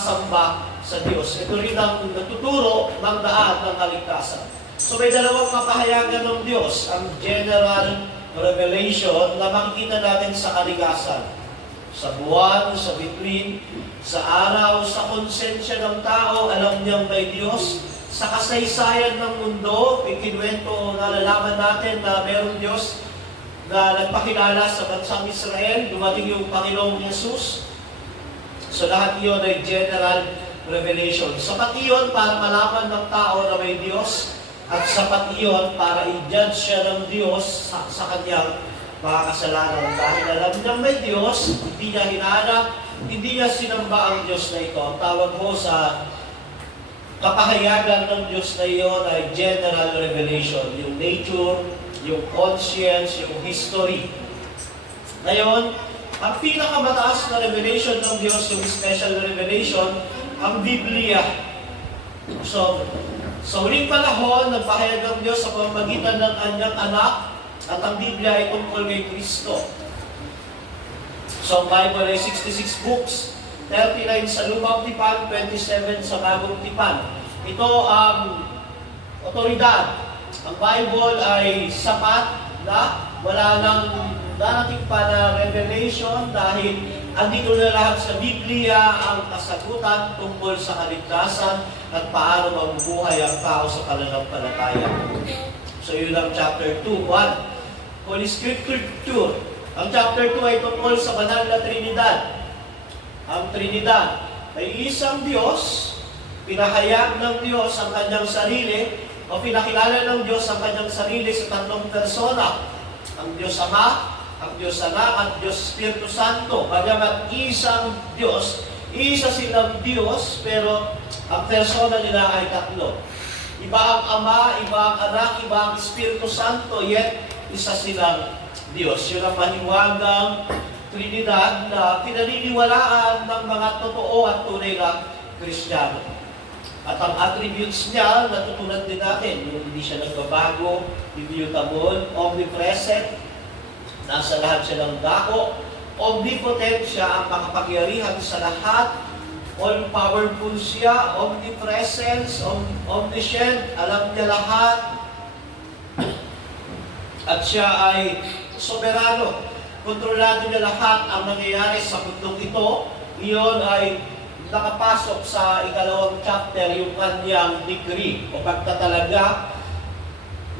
samba sa Diyos. Ito rin ang natuturo ng daan ng kaligtasan. So may dalawang mapahayagan ng Diyos, ang general revelation na makikita natin sa kalikasan. Sa buwan, sa bituin, sa araw, sa konsensya ng tao, alam niyang may Diyos. Sa kasaysayan ng mundo, ikinwento, nalalaman natin na mayroong Diyos na nagpakilala sa bansang Israel, dumating yung Panginoong Yesus. So lahat yun ay general revelation. Sapat iyon para malaman ng tao na may Diyos at sapat iyon para i-judge siya ng Diyos sa kanyang mga kasalanan. Dahil alam niya may Diyos, hindi niya hinahanap, hindi niya sinamba ang Diyos na ito. Ang tawag mo sa kapahayagan ng Diyos na iyon ay general revelation. Yung nature, yung conscience, yung history. Ngayon, ang pinakamataas na revelation ng Diyos, yung special revelation, ang Biblia. So, sa huling panahon, nagpahayag ng Diyos sa pamamagitan ng kanyang anak, at ang Biblia ay tungkol kay Kristo. So, ang Bible ay 66 books, 39 sa Lumang Tipan, 27 sa Bagong Tipan. Ito ang otoridad. Ang Bible ay sapat na wala nang darating pa na revelation dahil andito na lahat sa Biblia ang kasagutan tungkol sa kaligtasan at paano mabubuhay ang tao sa pananampalataya. So yun ang chapter 2. 1. Holy Scripture. Ang chapter 2 ay tungkol sa banal na Trinidad. Ang Trinidad ay isang Diyos, pinahayag ng Diyos ang kanyang sarili o pinakilala ng Diyos ang kanyang sarili sa tatlong persona. Ang Diyos Ama, ang Diyos Anak, at Diyos Espiritu Santo. Bagamat isang Diyos, isa silang Diyos, pero ang persona nila ay tatlo. Iba ang Ama, iba ang Anak, iba ang Espiritu Santo, yet isa silang Diyos. Yun ang mahiwagang Trinidad na pinaniniwalaan ng mga totoo at tunay na Kristiyano. At ang attributes niya, natutunan din natin, yung hindi siya nagbabago, immutable, omnipresent, nasa lahat siya ng dako, omnipotent siya, ang makapangyarihan sa lahat, all-powerful siya, omnipresence, omniscient, alam niya lahat, at siya ay soberano. Kontrolado niya lahat ang nangyayari sa mundong ito. Iyon ay nakapasok sa ikalawang chapter, yung kanyang decree o pagtatalaga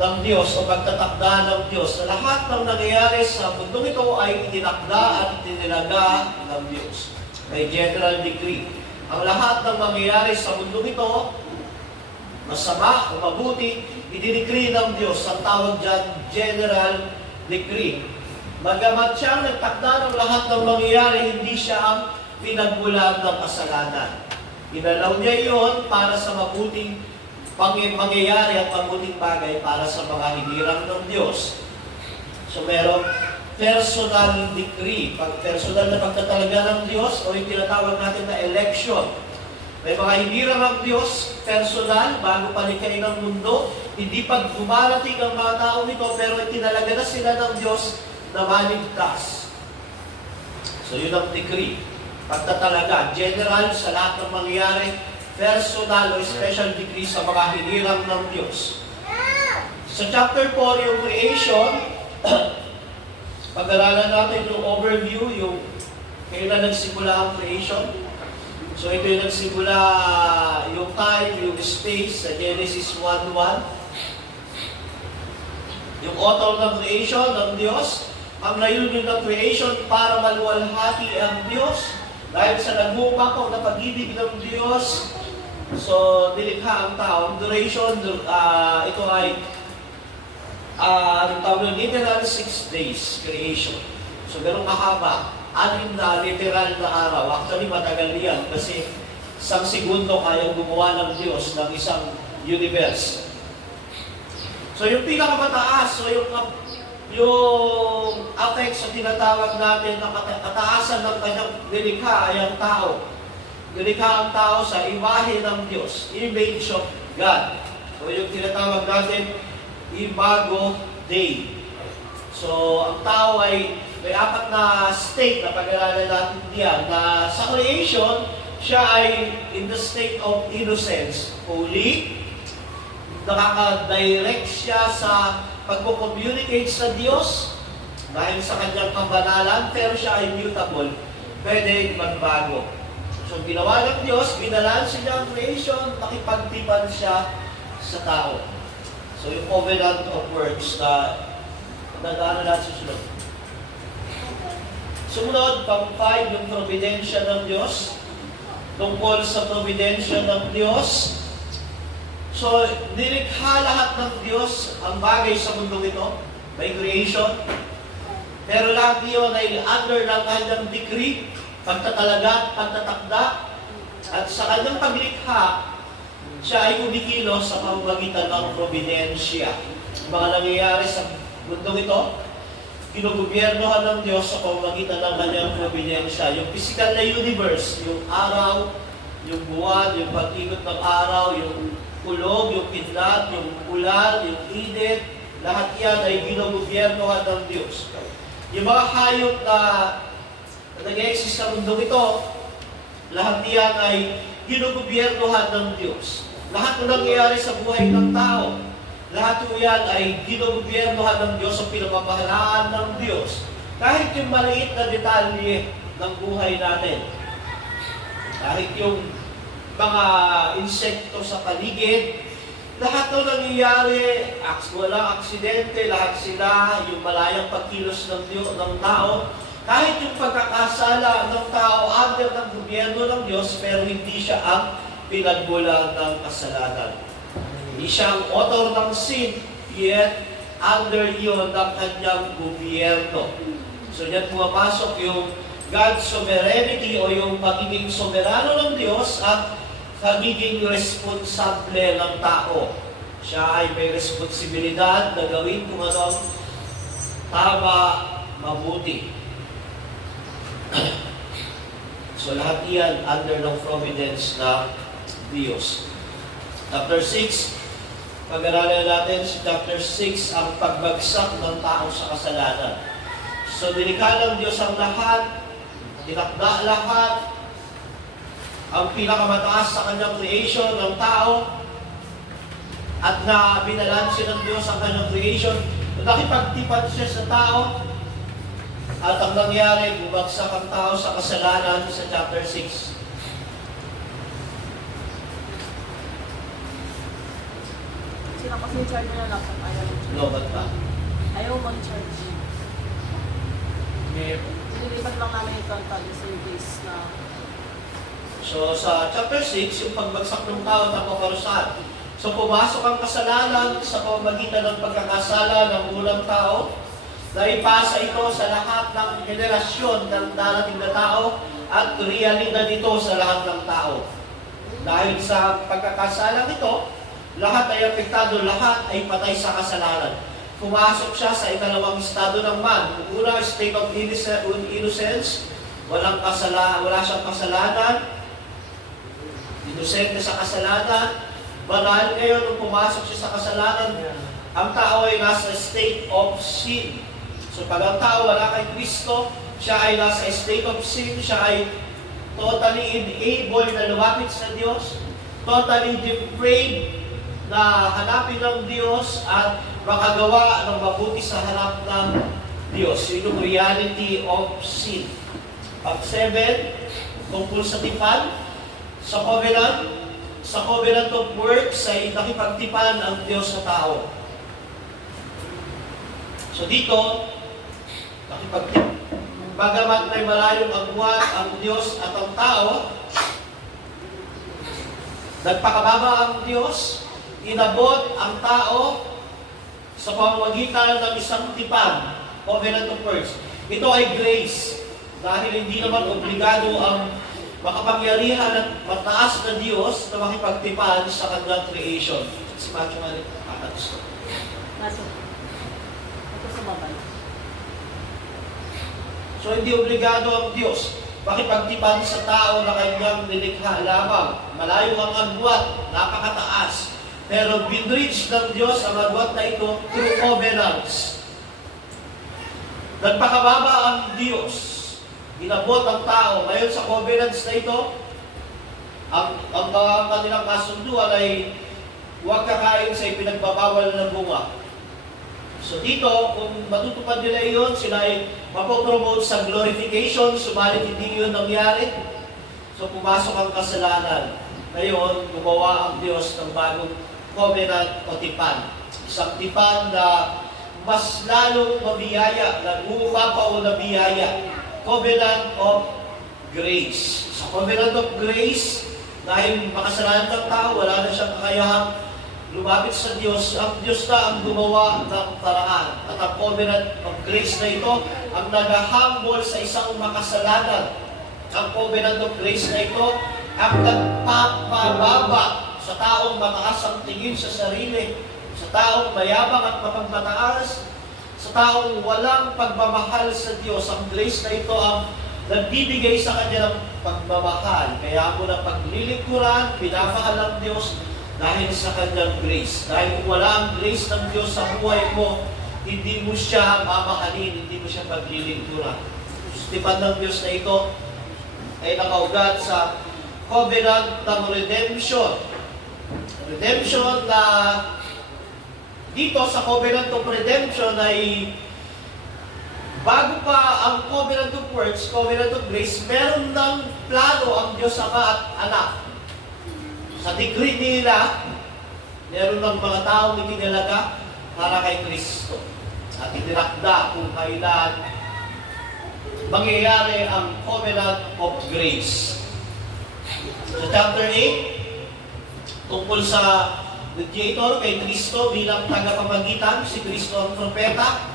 ng Diyos o pagtatakda ng Diyos na lahat ng nangyayari sa mundong ito ay itinakda at itinilaga ng Diyos. May general decree. Ang lahat ng mangyayari sa mundong ito, masama o mabuti, idinecree ng Diyos. Ang tawag dyan, general decree. Bagamat siyang nagtakda ng lahat ng mangyayari, hindi siya ang pinagmulan ng kasalanan. Inalaw niya iyon para sa mabuting pangyayari at mabuting bagay para sa mga hinirang ng Diyos. So merong personal decree, personal na pagtatalaga ng Diyos o yung tinatawag natin na election. May mga hinirang ng Diyos, personal, bago palikhain ng mundo, hindi pa dumarating ang mga tao nito, pero itinalaga na sila ng Diyos na maligtas. So yun ang decree. Pagtatalaga, general sa lahat ng mangyayari, personal o special decree sa mga hinirang ng Diyos. Sa chapter 4, yung creation, pag-aralan natin yung overview, yung kailan nagsimula ang creation. So ito yung nagsimula yung time, yung space, sa Genesis 1:1. Yung author ng creation ng Diyos, ang layunin ng creation para maluwalhati ang Diyos dahil sa nagmupakaw na pag-ibig ng Diyos. So, nilikha ang tao. Ang duration, ito ay literal 6 days creation. So, ganun kahaba. 6 na literal na araw. Actually, matagal yan kasi 1 segundo kayang gumawa ng Diyos ng isang universe. So, yung pinakamataas, so yung apex sa tinatawag natin na kataasan ng kanyang nilikha ay ang tao. Nilikha ang tao sa imahe ng Diyos, image of God. So yung tinatawag natin, Imago Dei. So ang tao ay may 4 na state na pag-aralan natin diyan na sa creation, siya ay in the state of innocence, holy, nakaka-direct siya sa pagko-communicate sa Diyos dahil sa kanyang kabanalan, pero siya ay mutable, pwede magbago. So ginawa ng Diyos, binalansin niya ang creation, nakipagtipan siya sa tao. So yung covenant of works na nagano natin susunod. Sumunod, pang-5, yung providensya ng Diyos. Tungkol sa providensya ng Diyos. So, nilikha lahat ng Diyos ang bagay sa mundo ito, by creation. Pero lahat iyon ay under ng kanyang decree, pagtatalaga, pagtatakda, at sa kanyang paglikha, siya ay kumikilos sa pamamagitan ng providensya. Mga nangyayari sa mundong ito, ginugobyernohan ng Diyos sa pamamagitan ng kanyang providensya. Yung physical na universe, yung araw, yung buwan, yung pag-ikot ng araw, yung ulog, yung kidlat, yung ulan, yung init, lahat yan ay ginugobyernohan ng Diyos. Yung mga hayop na nag-exist sa mundong ito, lahat yan ay ginugobyernohan ng Diyos. Lahat ng nangyayari sa buhay ng tao, lahat po yan ay ginugobyernohan ng Diyos o pinapamahalaan ng Diyos. Kahit yung maliit na detalye ng buhay natin, kahit yung mga insekto sa paligid, lahat ng nangyayari, walang aksidente, lahat sila, yung malayang pagkilos ng Diyos, ng tao, kahit yung pagkakasala ng tao under ng gobyerno ng Diyos, pero hindi siya ang pinagmulan ng kasalanan. Hindi siya ang author ng sin, yet under yun ng kanyang gobyerno. So yan pumapasok yung God's sovereignty o yung pagiging soberano ng Diyos at pagiging responsable ng tao. Siya ay may responsibilidad na gawin kung anong tama, mabuti. So lahat iyan under ng providence ng Diyos. Chapter 6, pag-aralan natin sa chapter 6 ang pagbagsak ng tao sa kasalanan. So nilikha ng Diyos ang lahat, tinakda lahat, ang pinakamataas sa kanyang creation ng tao, at na binalansin ng Diyos ang kanyang creation, nakipagtipan siya sa tao, at ang nangyari, bumagsak ang tao sa kasalanan sa chapter 6. Sino kasi charge mo na laptop? Ayaw mag-charge. Lobat pa. Ayaw mag-charge. Nililipat lang namin ito ang service na... So sa chapter 6, yung pagbagsak ng tao at paparusahan. So pumasok ang kasalanan sa pamamagitan ng pagkakasala ng unang tao. Naipasa ito sa lahat ng henerasyon ng darating na tao at realidad ito sa lahat ng tao. Dahil sa pagkakasala nito, lahat ay apektado, lahat ay patay sa kasalanan. Pumasok siya sa ikalawang estado ng man. Una, state of innocence, wala siyang kasalanan, inosente sa kasalanan. Banal ngayon, nung pumasok siya sa kasalanan, ang tao ay nasa state of sin. So pag ang tao wala kay Kristo, siya ay nasa state of sin, siya ay totally unable na lumapit sa Diyos, totally depraved na hanapin ng Diyos at makagawa ng mabuti sa harap ng Diyos. Yun yung reality of sin. At 7, tungkol sa tipan, sa covenant of works ay nakipagtipan ang Diyos sa tao. So dito, bagamat may malayong agwat ang Diyos at ang tao, nagpakababa ang Diyos, inabot ang tao sa pamamagitan ng isang tipan, covenant of works. Ito ay grace, dahil hindi naman obligado ang makapangyarihan at mataas na Diyos na makipagtipan sa kanyang creation. Si Matthew nga rin, gusto. Masok. Ito sa babay. So hindi obligado ang Diyos makipagtipan sa tao na kanyang nilikha lamang. Malayo ang agwat, napakataas. Pero binreach ng Diyos ang agwat na ito through covenants. Nagpakababa ang Diyos. Inabot ang tao. Ngayon sa covenants na ito, ang mga kanilang kasunduan ay huwag kakain sa ipinagbabawal na bunga. So dito, kung matutupad nila yun, sila ay mapopromote sa glorification, subalit hindi yun nangyari. So pumasok ang kasalanan. Ngayon, gumawa ang Diyos ng bagong covenant o tipan. Isang tipan na mas lalong mabiyaya, nag-uumapaw na biyaya. Covenant of grace. Sa covenant of grace, dahil makasalanan ng tao, wala na siyang kakayahang lumapit sa Diyos. Ang Diyos na ang gumawa ng paraan. At ang covenant of grace na ito, ang nagahambol sa isang makasalanan. Ang covenant of grace na ito, ang nagpapababa sa taong mataas ang tingin sa sarili, sa taong mayabang at mapagmataas, sa taong walang pagmamahal sa Diyos. Ang grace na ito ang nagbibigay sa kanya ng pagmamahal. Kaya mo na paglilingkuran, pinamahal ng Diyos dahil sa kanyang grace. Dahil kung wala ang grace ng Diyos sa buhay mo, hindi mo siya mamahalin, hindi mo siya paglilingkuran. Tipan ng Diyos na ito ay nakaugat sa covenant ng redemption. Redemption na dito sa covenant of redemption ay bago pa ang covenant of works, covenant of grace, meron ng plano ang Diyos Ama at Anak. Sa decree nila, meron ng mga taong itinalaga para kay Kristo. At itinakda kung kailan mangyayari ang covenant of grace. Sa chapter 8, tungkol sa mediator kay Kristo bilang tagapamagitan, si Kristo ang propeta,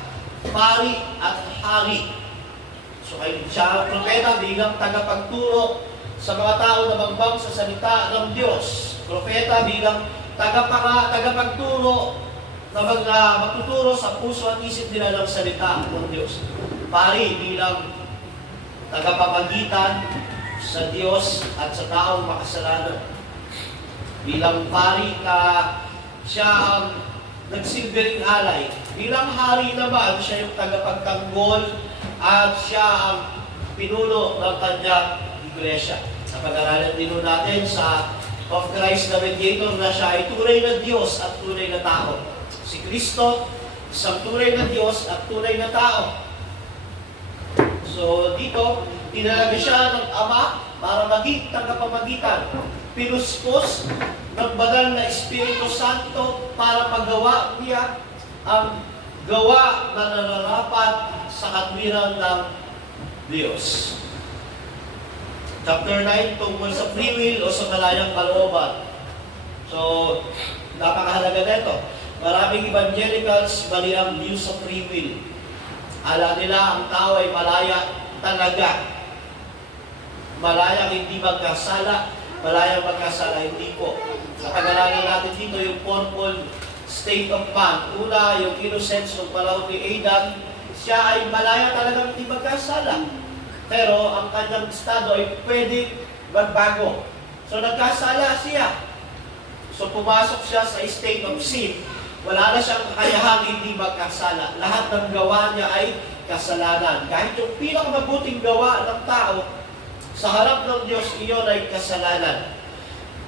pari at hari. So kay siya ang propeta bilang tagapagturo sa mga tao na mangbang sa salita ng Diyos. Propeta bilang tagapagturo na magtuturo sa puso at isip nila ng salita ng Diyos. Pari bilang tagapamagitan sa Diyos at sa taong makasalanan. Bilang pari siya ang nagsilbing alay. Bilang hari naman, siya yung tagapagtanggol at siya ang pinuno ng kanyang iglesia. Napag-aralan din natin sa of Christ na mediator na siya ay tunay na Diyos at tunay na tao. Si Kristo, isang tunay na Diyos at tunay na tao. So dito, tinalaga siya ng Ama para maging tagapamagitan. Pinuspos ng banal na Espiritu Santo para magawa niya ang gawa na nararapat sa katwiran ng Diyos. Chapter 9, tungkol sa free will o sa malayang kalooban. So, napakahalaga nito. Maraming evangelicals mali ang view sa free will. Ala nila ang tao ay malaya talaga. Malayang hindi magkasala, malayang magkasala hindi po. Napag-aralan natin dito yung fourfold state of man. Una, yung innocence ng panahon ni Adam, siya ay malaya talagang hindi magkasala. Pero ang kanyang estado ay pwede magbago. So nagkasala siya. So pumasok siya sa state of sin. Wala na siyang kakayahang hindi magkasala. Lahat ng gawa niya ay kasalanan. Kahit yung pinakamabuting gawa ng tao, sa harap ng Diyos, iyon ay kasalanan.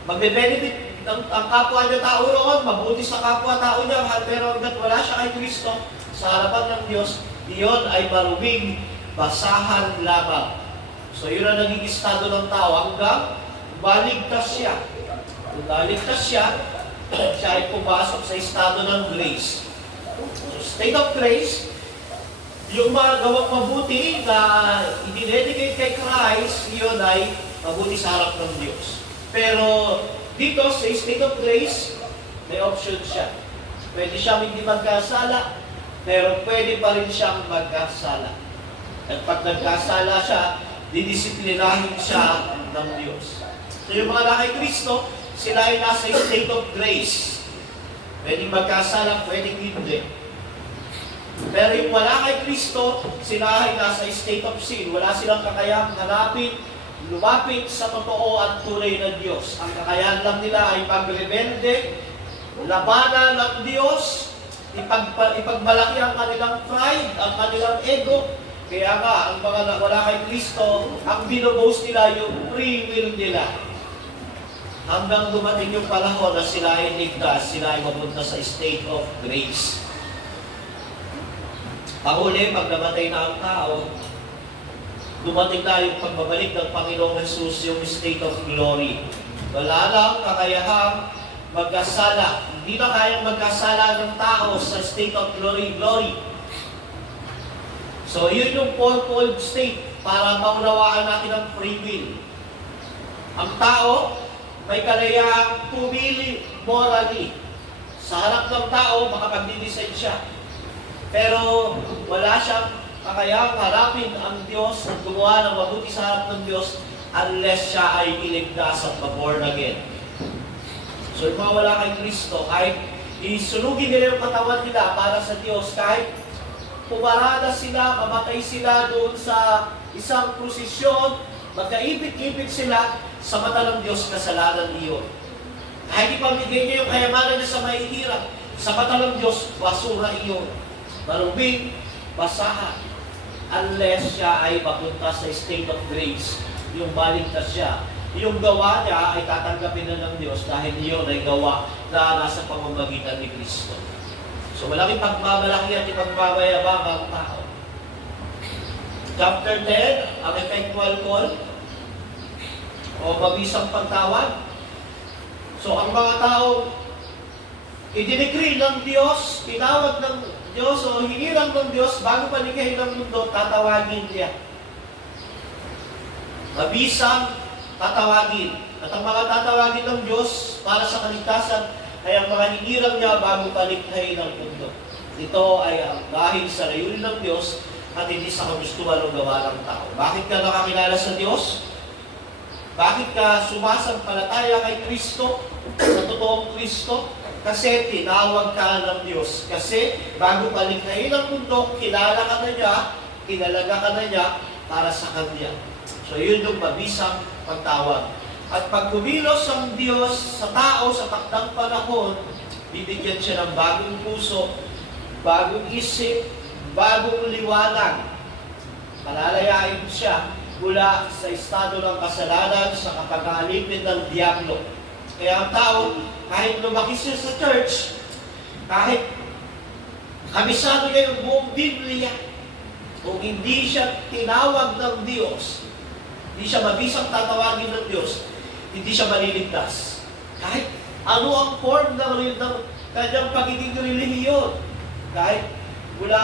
Magbe-benefit ang kapwa niya tao roon, mabuti sa kapwa-tao niya, pero hanggat wala siya kay Kristo, sa harapan ng Diyos, iyon ay maruming basahan lamang. So yun ang naging estado ng tao hanggang baligtas siya. Kung baligtas siya, siya ay pumasok sa estado ng grace. So state of grace, yung mga gawang mabuti na i-dedicate kay Christ, yun ay mabuti sa harap ng Diyos. Pero dito sa state of grace, may option siya. Pwede siyang hindi magkasala, pero pwede pa rin siyang magkasala. At pag nagkasala siya, didisiplinahin siya ng Diyos. So yung mga nakay Kristo, sila ay nasa state of grace. Pwede magkasala, pwede hindi. Pero yung wala kay Kristo, sila ay nasa state of sin. Wala silang kakayahang hanapin, lumapit sa totoo at tunay ng Diyos. Ang kakayahan lang nila ay pagrebelde, labanan ng Diyos, ipagmalaki ang kanilang pride, ang kanilang ego. Kaya nga, ang mga wala kay Kristo, ang binoboast nila yung free will nila. hanggang dumating yung panahon na sila ay ligtas, sila ay mapunta sa state of grace. Pahuli, pag namatay na ang tao, dumating na yung pagbabalik ng Panginoong Jesus, yung state of glory. Wala lang kakayahang magkasala. Hindi na kayang magkasala ng tao sa state of glory. So, yun yung fourfold state para maunawaan natin ang free will. Ang tao, may kalayahang pumili morally. Sa harap ng tao, makapag-decide siya. Pero wala siyang kakayahang harapin ang Diyos at gumawa ng mabuti sa harap ng Diyos unless siya ay iligtas at ma-born again. So, kung wala kay Kristo, kahit isunugin nila yung katawan nila para sa Diyos, kahit pumarada sila, mamatay sila doon sa isang prosesyon, magkaipit-ipit sila, sa mata ng Diyos, kasalanan iyon. Kahit ipamigay niya yung kayamanan niya sa mahihirap, sa mata ng Diyos, basura iyon. Marubing, basahan. Unless siya ay papunta sa state of grace, yung baligtas siya. Yung gawa niya ay tatanggapin na ng Diyos dahil iyon ay gawa na nasa pamamagitan ni Kristo. So malaking pagmamalaki at ipagmamayabang ang tao. Chapter 10, ang effectual call o mabisang pagtawag. So ang mga tao, idinecree ng Diyos, tinawag ng Diyos o hinirang ng Diyos bago panikahin ng mundo, tatawagin niya. Mabisang tatawagin. At ang mga tatawagin ng Diyos para sa kaligtasan ay ang mga hinirang niya bago palikhayin ng mundo. Ito ay dahil sa layunin ng Diyos at hindi sa kagustuhan o gawa ng tao. Bakit ka nakakilala sa Diyos? Bakit ka sumasampalataya kay Kristo, sa totoong Kristo? Kasi tinawag ka ng Diyos. Kasi bago palikhayin ang mundo, kilala ka na niya, kinalaga ka na niya para sa Kanya. So yun yung mabisang pagtawag. At pag kumilos ang Diyos sa tao sa takdang panahon, bibigyan siya ng bagong puso, bagong isip, bagong liwanag. Palalayain siya mula sa estado ng kasalanan sa kapag-aalipin ng diablo. Kaya ang tao, kahit lumaki siya sa church, kahit kabisado niya yung buong Biblia, kung hindi siya tinawag ng Diyos, hindi siya mabisang tatawagin ng Diyos, hindi siya maliligtas. Kahit ano ang form ng kanyang pagiging relihiyon, kahit mula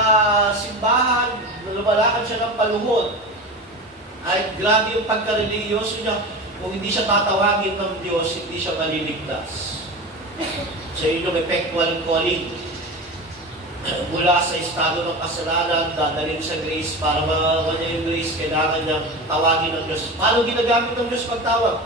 simbahan, lumalakad siya ng paluhod, ay grabe yung pagka-religyoso niya, kung hindi siya tatawagin ng Diyos, hindi siya maliligtas. So yun yung effectual calling. Mula sa estado ng kasalanan, dadalhin sa grace, para magawa niya yung grace, kailangan niyang tawagin ng Diyos. Paano ginagamit ng Diyos pagtawag?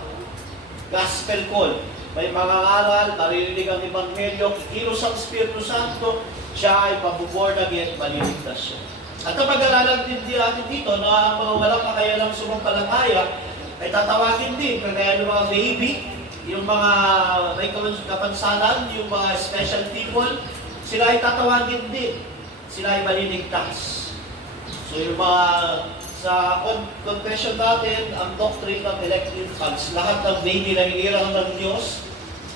Gospel call. May mga aral, maririnig ang Ebanghelyo, kikilos ang Espiritu Santo, siya ay pabuborn again, maliligtas siya. At kapag aralan din natin dito na mga walang kakayanang sumampalataya, ay tatawagin din, kagaya ng mga baby, yung mga may kapansanan, yung mga special people, sila ay tatawagin din. Sila ay maliligtas. So yung mga sa confession natin, ang doctrine ng elective funds, lahat ng baby na hinirang ng Diyos,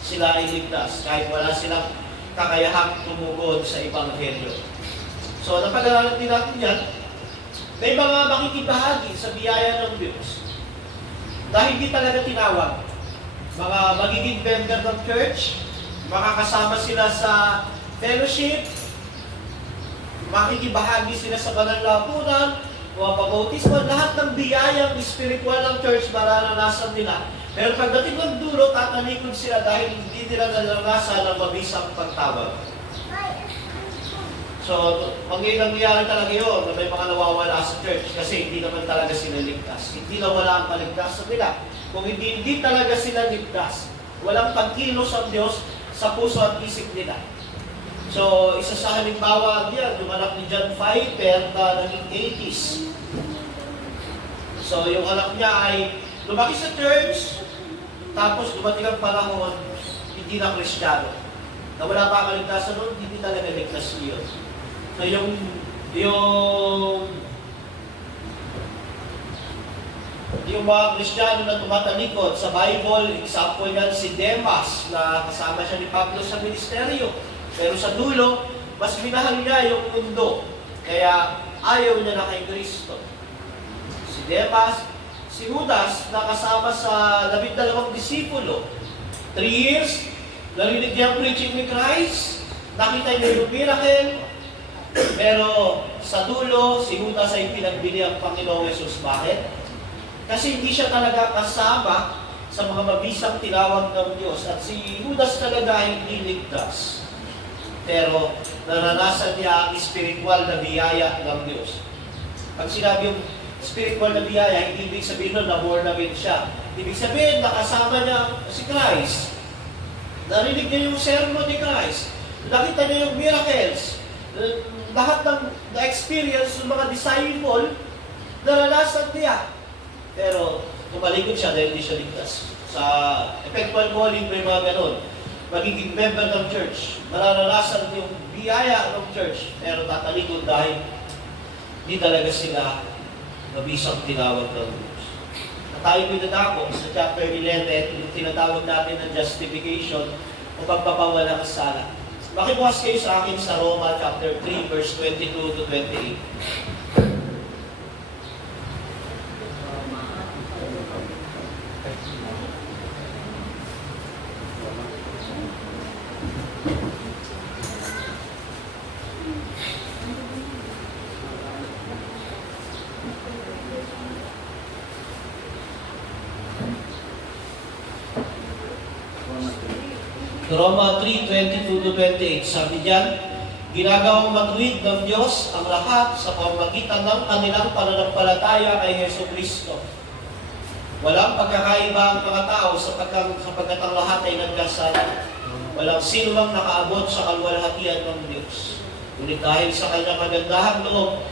sila ay ligtas. Kahit wala silang kakayahang tumugod sa Ebanghelyo. So napag-aralan din natin yan, may mga makikibahagi sa biyaya ng Diyos. Dahil hindi talaga tinawag, mga magiging member ng church, makakasama sila sa fellowship, makikibahagi sila sa banal na hapunan, o pag-bautismo, lahat ng biyayang spiritual ng church mararanasan nila. Pero pagdating ng dulo, tatalikod sila dahil hindi nila naranasan ang mabisang pagtawag. So, nangyayari talaga yun na may mga nawawala sa church kasi hindi naman talaga sila ligtas. Hindi nawala ang paligtasan nila. Kung hindi talaga sila ligtas, walang pagkilos ang Diyos sa puso at isip nila. So, isa sa halimbawa diyan, yung anak ni John Piper na naging 80s. So, yung anak niya ay lumaki sa church, tapos dumating ang panahon, hindi na Kristiyano. Na wala pa kaligtasan nun, hindi talaga ligtas yun. So, yung Yung mga Kristiyano na tumatalikod sa Bible, example yan si Demas na kasama siya ni Pablo sa ministeryo. Pero sa dulo, mas minahal niya yung mundo. Kaya ayaw niya na kay Kristo. Si Demas, si Judas na kasama sa 12 disipulo. 3 years, narinig niya ang preaching ni Christ. Nakita niya yung miracle. Pero sa dulo, si Judas ay pinagbili ang Panginoong Yesus. Bakit? Kasi hindi siya talaga kasama sa mga mabisang tinawag ng Diyos. At si Judas talaga ay hindi ligtas. Pero naranasan niya ang spiritual na biyaya ng Diyos. Pag sinabi yung spiritual na biyaya, hindi ibig sabihin nun na born again siya. Ibig sabihin, nakasama niya si Christ. Narinig niya yung sermon ni Christ. Nakita niya yung miracles. Lahat ng na-experience ng mga disciple, naranasan niya. Pero tumalikod siya dahil hindi siya ligtas. Sa effectual calling, may mga ganun. Magiging member ng church, mararanasan yung biyaya ng church, pero tatalikod dahil hindi talaga sila mabisang tinawag ng Diyos. At tayo pinatako sa chapter 11, yung tinatawag natin ng justification o pagpapawala ng sala. Makibukas kayo sa akin sa Roma chapter 3, verse 22 to 28. Roma 3:22 to 28, sabi diyan, ginagawang matuwid ng Diyos ang lahat sa pamamagitan ng kanilang pananampalataya kay Hesus Kristo. Walang pagkakaiba ang mga tao sapagkat ang lahat ay nagkasala. Walang sino mang nakaabot sa kaluwalhatian ng Diyos. Ngunit dahil sa kanyang magandahang loob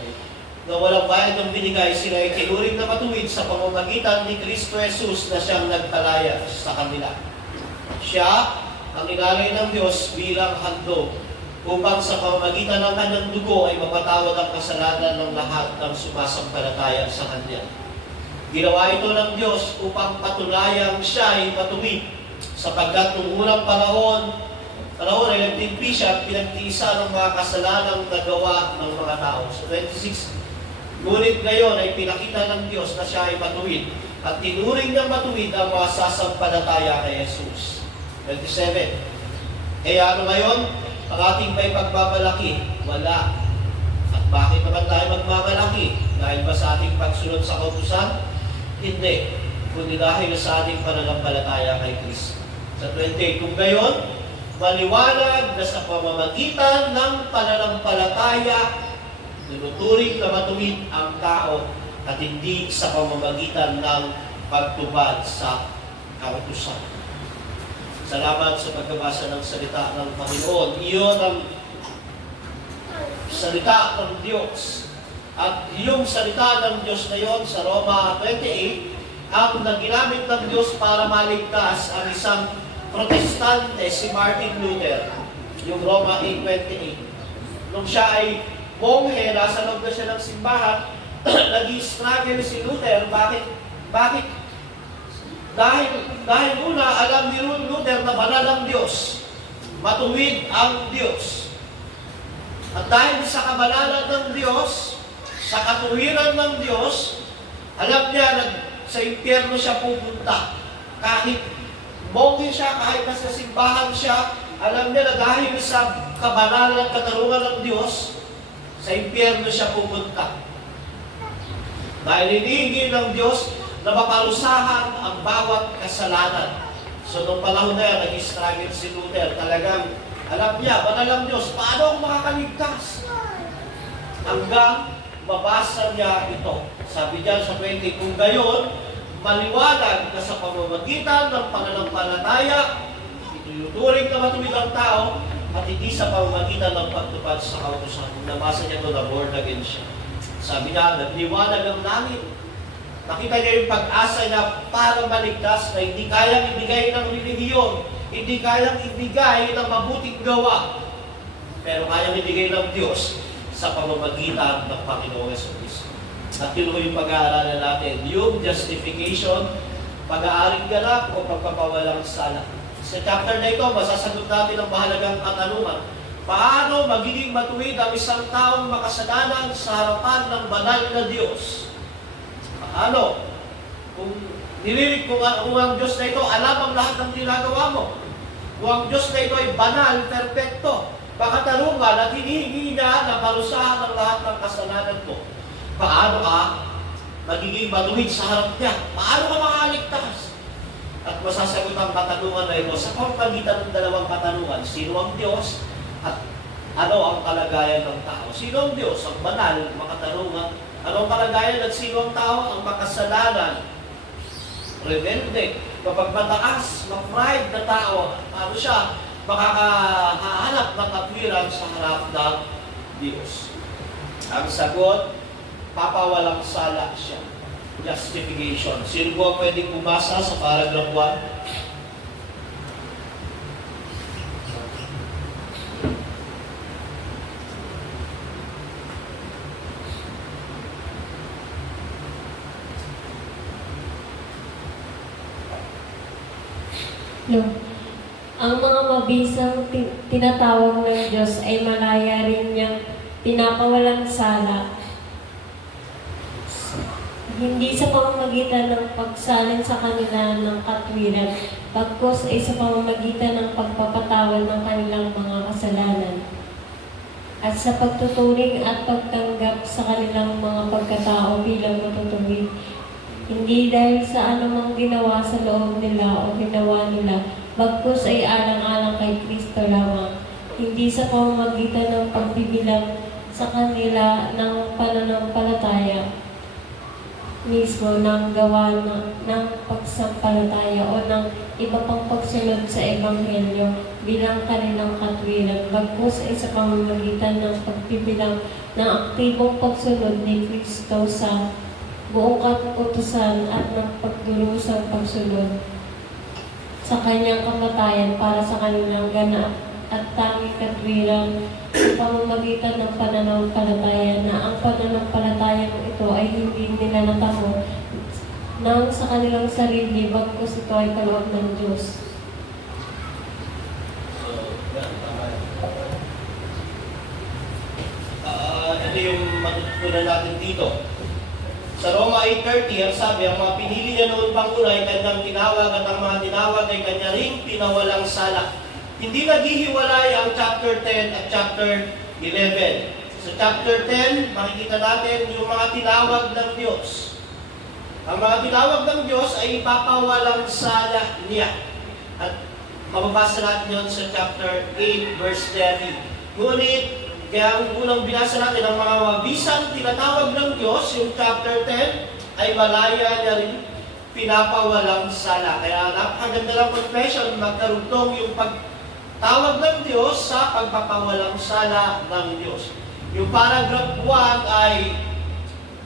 na walang bayad ng binigay, sila ay tinuring na matuwid sa pamamagitan ni Kristo Jesus na siyang nagpalaya sa kanila. Siya ang inalay ng Diyos bilang handog upang sa pamamagitan ng kanyang dugo ay mapatawad ang kasalanan ng lahat ng sumasampalataya sa Kanya. Ginawa ito ng Diyos upang patunayang siya ay matuwid sapagkat noong unang panahon ay nagtimpi siya at pinagtiisa ng mga kasalanang nagawa ng mga tao. So 26, ngunit ngayon ay pinakita ng Diyos na siya ay matuwid at tinuring niyang matuwid ang mga sasampalataya kay Jesus. 27. Kaya ano ngayon? Ang ating may pagmamalaki? Wala. At bakit naman tayo magmamalaki? Dahil ba sa ating pagsunod sa kautusan? Hindi. Kundi dahil sa ating pananampalataya kay Kristo. Sa 28, kung gayon, maliwanag na sa pamamagitan ng pananampalataya, tinuturing na matuwid ang tao at hindi sa pamamagitan ng pagtubad sa kautusan. Salamat sa pagkabasa ng salita ng Panginoon. Iyon ang salita ng Diyos. At yung salita ng Diyos na yon sa Roma 28, ang naginamit ng Diyos para maligtas ang isang protestante, si Martin Luther. Yung Roma 8:28. Nung siya ay monghe, nasa loob na siya ng simbahan, nag-struggle si Luther. Bakit? Dahil una, alam ni Luther na banal ang Diyos. Matuwid ang Diyos. At dahil sa kabanalan ng Diyos, sa katuwiran ng Diyos, alam niya na sa impyerno siya pupunta. Kahit monghe siya, kahit nasa simbahan siya, alam niya na dahil sa kabanalan at katarungan ng Diyos, sa impyerno siya pupunta. Dahil hinihingi ng Diyos na maparusahan ang bawat kasalanan. So, nung panahon na yan, nag-struggle si Luther. Talagang, alam niya, banal ang Diyos, paano ako makakaligtas? Hanggang mabasa niya ito. Sabi diyan sa 20, kung gayon, maliwanag na sa pamamagitan ng pananampalataya, ituturing na matuwid ang tao, at hindi sa pamamagitan ng pagtupad sa kautusan. Kung nabasa niya ito, na born again siya. Sabi niya, nagliwanag ang langit. Nakita niya yung pag-asa niya para maligtas na hindi kayang ibigay ng relihiyon, hindi kayang ibigay ng mabuting gawa, pero kayang ibigay ng Diyos sa pamamagitan ng Panginoong Jesucristo. At yun yung pag-aaralan natin, yung justification, pag-aaring ganap o pagpapawalang sala. Sa chapter na ito, masasagot natin ang mahalagang katanungan. Paano magiging matuwid ang isang taong makasalanan sa harapan ng banal na Diyos? Paano? Kung ang Diyos na ito, alam ang lahat ng ginagawa mo. Kung ang Diyos na ito ay banal, perfecto, pakatarungan at hinihingi niya na parusahan ang lahat ng kasalanan mo. Paano ka magiging matuwid sa harap niya? Paano ka makaligtas? At masasagot ang katanungan na ito sa pamamagitan ng dalawang katanungan. Sino ang Diyos at ano ang kalagayan ng tao? Sino ang Diyos? Ang banal, makatarungan. Ano ang kalagayan at sino ang tao? Ang makasalanan, rebelde, kapag mataas, ma-pride na tao, paano siya makakahanap ng katwiran sa harap ng Diyos? Ang sagot, papawalang sala siya. Justification. Sino po pwedeng bumasa sa paragraph 1? No. Ang mga mabisang tinatawag ng Diyos ay malaya rin niyang pinapawalang sala. Hindi sa pamamagitan ng pagsalin sa kanila ng katwiran, bagkus ay sa pamamagitan ng pagpapatawad ng kanilang mga kasalanan. At sa pagtuturing at pagtanggap sa kanilang mga pagkatao bilang matutuwid, hindi dahil sa anumang ginawa sa loob nila o ginawa nila, bagkus ay alang-alang kay Kristo lamang, hindi sa pamamagitan ng pagbibilang sa kanila ng pananampalataya mismo ng gawa ng pagsampalataya o ng iba pang pagsunod sa Ebanghelyo bilang kanilang katwiran, bagkus ay sa pamamagitan ng pagbibilang ng aktibong pagsunod ni Kristo sa buong kautusan at ng pagdurusang pagsunod sa kanyang kamatayan para sa kanilang ganap at tanging katwiran sa pamamagitan ng pananampalataya na ang pananampalatayang ito ay hindi nila natamo nang sa kanilang sarili, bagkus ito ay kaloob ng Diyos. So, yan, tama yan. Ito yung matutunan natin dito. Sa Roma 8:30, ang sabi, ang mga pinili niya noon Pangulo ay kanyang tinawag at ang mga tinawag ay kanya ring pinawalang sala. Hindi naghihiwalay ang chapter 10 at chapter 11. Sa chapter 10, makikita natin yung mga tinawag ng Diyos. Ang mga tinawag ng Diyos ay ipapawalang sala niya. At mababasa natin yun sa chapter 8, verse 30. Ngunit, kaya ang unang binasa natin, ang mga mabisang tinatawag ng Diyos, yung chapter 10, ay malaya niya rin pinapawalang sala. Kaya napakaganda ng confession, magkarugtong yung pagtawag ng Diyos sa pagpapawalang sala ng Diyos. Yung paragraph 1 ay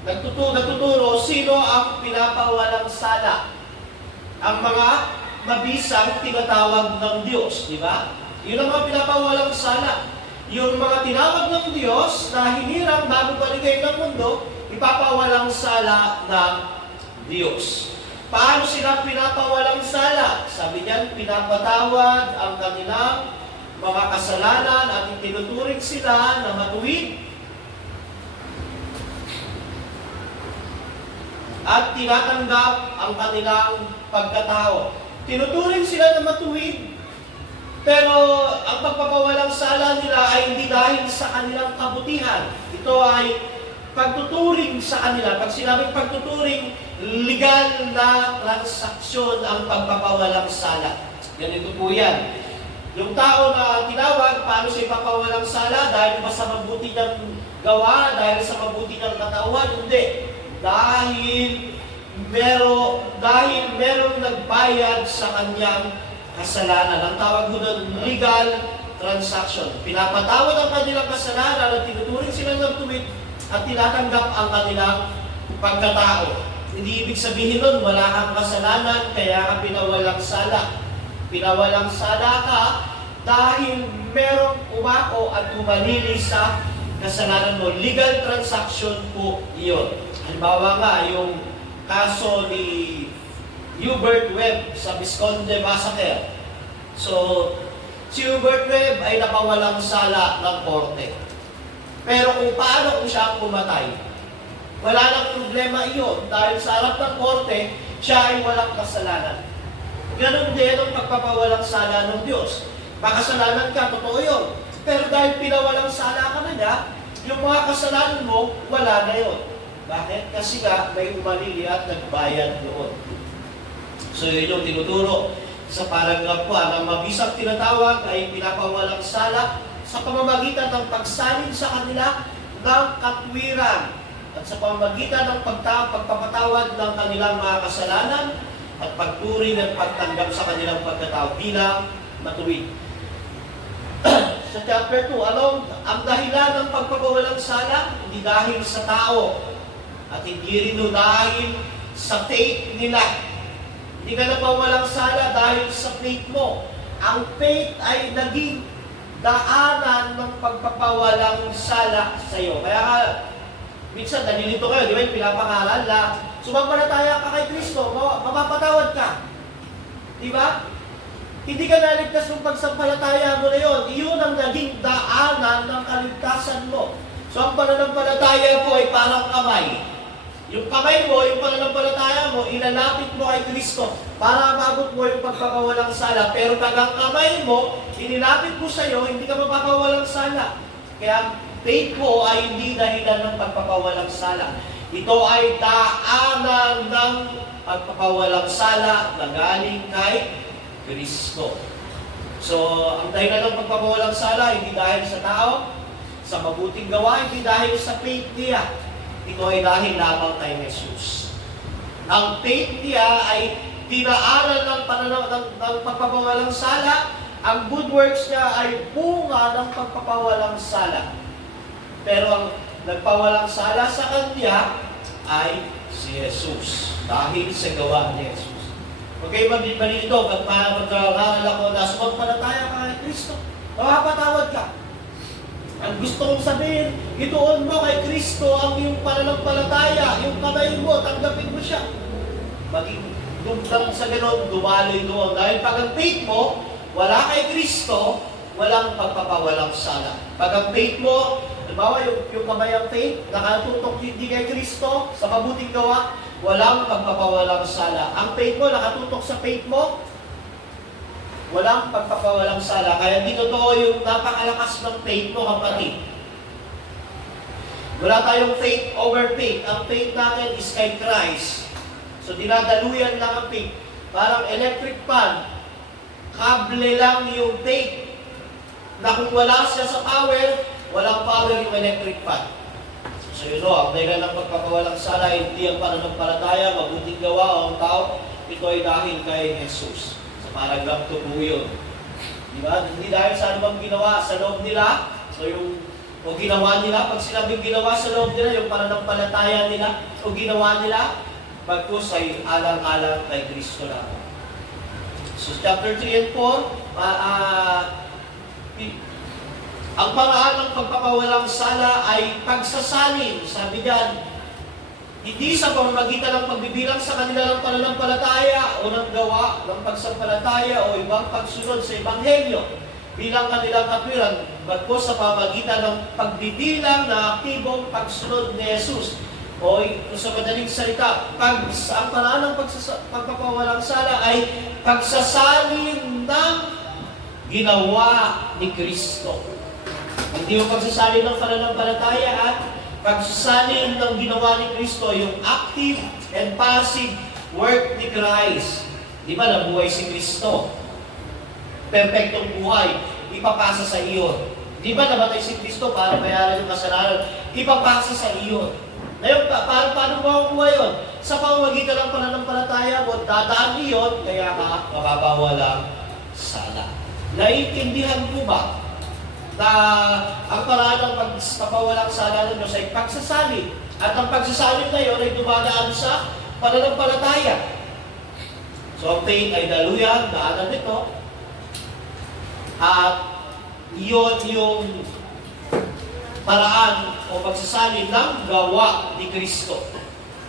nagtuturo sino ang pinapawalang sala. Ang mga mabisang tinatawag ng Diyos, di ba? Yun ang mga pinapawalang sala. Yung mga tinawag ng Diyos na hinirang bago paligay ng mundo, ipapawalang sala ng Diyos. Paano sila pinapawalang sala? Sabi niyan, pinapatawad ang kanilang mga kasalanan at itinuturing sila na matuwid at tinatanggap ang kanilang pagkatao. Tinuturing sila na matuwid, pero ang pagpapawalang sala nila ay hindi dahil sa kanilang kabutihan. Ito ay pagtuturing sa kanila. Pag sinabing pagtuturing, legal na transaksyon ang pagpapawalang sala. Ganito po yan. Yung tao na tinawag, paano siya ipapawalang sala? Dahil ba sa mabuti niyang gawa? Dahil sa mabuti niyang katauhan? Hindi. Dahil merong nagbayad sa kanyang kasalanan. Ang tawag ko doon, legal transaction. Pinapatawad ang kanilang kasalanan at tinuturing silang ng tuwid at tinatanggap ang kanilang pagkatao. Hindi ibig sabihin nun, wala kang kasalanan, kaya ka pinawalang sala. Pinawalang sala ka dahil merong umako at umalili sa kasalanan mo. Legal transaction po iyon. Halimbawa nga, yung kaso ni Hubert Webb sa Visconde Massacre. So, si Hubert Webb ay napawalang sala ng korte. Pero kung siya ang pumatay, wala nang problema iyon dahil sa harap ng korte, siya ay walang kasalanan. Ganon din ang pagpapawalang sala ng Diyos. Makasalanan ka, totoo yun. Pero dahil pinawalang sala ka na niya, yung mga kasalanan mo, wala na yun. Bakit? Kasi nga, may umalili at nagbayad doon. So yun yung tinuturo sa paragraph 1. Ang mabisang tinatawag ay pinapawalang sala sa pamamagitan ng pagsalin sa kanila ng katwiran at sa pamamagitan ng pagpapatawad ng kanilang mga kasalanan at pagturing at pagtanggap sa kanilang pagkatao bilang matuwid. Sa chapter 2, ang dahilan ng pagpapawalang sala? Hindi dahil sa tao at hindi rin dahil sa faith nila. Hindi ka napawalang sala dahil sa faith mo. Ang faith ay naging daanan ng pagpapawalang sala sa iyo. Kaya minsan nalilito kayo, di ba yung pinapangaral na sumampalataya ka kay Kristo, mapapatawad ka. Di ba? Hindi ka naligtas ng pagsampalataya mo na yun. Iyon ang naging daanan ng kaligtasan mo. So ang pananampalataya mo ay parang kamay. Yung kamay mo, yung pananampalataya mo, ilalapit mo kay Kristo para mabot mo yung pagpapawalang sala. Pero pag ang kamay mo, inilapit mo sa iyo, hindi ka mapapawalang sala. Kaya faith mo ay hindi dahilan ng pagpapawalang sala. Ito ay daanan ng pagpapawalang sala na galing kay Kristo. So, ang dahilan ng pagpapawalang sala, hindi dahil sa tao, sa mabuting gawa, hindi dahil sa faith niya. Ito ay dahil lamang kay Jesus. Ang faith niya ay dinaanan ng pagpapawalang sala. Ang good works niya ay bunga ng pagpapawalang sala. Pero ang nagpawalang sala sa kanya ay si Jesus. Dahil sa gawa ni Jesus. Okay, magdibali ito, mag-aaral ako na sumampalataya ka kay Kristo. Mapapatawad ka. Ang gusto kong sabihin, ituon mo kay Kristo ang iyong pananampalataya, yung kamay mo, tanggapin mo siya. Maging dumdang sa gano'n, dumaloy doon. Dahil pag ang faith mo, wala kay Kristo, walang pagpapawalang sala. Pag ang faith mo, halimbawa yung kamay ang faith, nakatutok hindi kay Kristo sa mabuting gawa, walang pagpapawalang sala. Ang faith mo, nakatutok sa faith mo, walang pagpapawalang sala. Kaya di totoo yung napakalakas ng faith mo, kapatid. Wala tayong faith over faith. Ang faith natin is kay Christ. So dinadaluyan lang ang faith. Parang electric fan. Kable lang yung faith. Na kung wala siya sa power, walang power yung electric fan. So yun o, ang dahilan ng pagpapawalang sala, hindi ang pananampalataya, mabuting gawa o ang tao, ito ay dahil kay Jesus. Sa paragraph 2 po yun. Diba? Hindi dahil sa anumang ginawa sa loob nila, so yung o ginawa nila, pag sinabing ginawa sa loob nila, yung pananampalataya nila, o ginawa nila, bagkus ay alang-alang kay Kristo lang. So chapter 3 and 4, ang paraan ng pagpapawalang sala ay pagsasalin. Sabi diyan, hindi sa pamamagitan ng pagbibilang sa kanila ng pananampalataya o ng gawa ng pagsampalataya o ibang pagsunod sa Ebanghelyo bilang kanilang katwiran, bagkus sa pamamagitan ng pagbibilang na aktibong pagsunod ni Jesus. O sa madaling salita, ang paraan ng pagpapawalang sala ay pagsasalin ng ginawa ni Kristo. Hindi yung pagsasalin ng pananampalataya at pagsasalin ng ginawa ni Kristo, yung active and passive work ni Christ. Di ba, nabuhay si Kristo? Perfectong buhay, ipapasa sa iyo. Di ba, namatay si Kristo para bayaran yung kasalanan? Ipapasa sa iyo. Ngayon, paano makukuha yun? Sa pamamagitan ng pananampalataya mo, dadaan iyon, kaya ka mapapawalang sala. Naiintindihan mo ba na ang paraan ng pagpapawalang sala ng Diyos ay pagsasalin? At ang pagsasalin na yun ay dumadaan sa pananampalataya. So ang faith ay daluyan, daanan nito. At iyon yung paraan o pagsasalin ng gawa ni Kristo.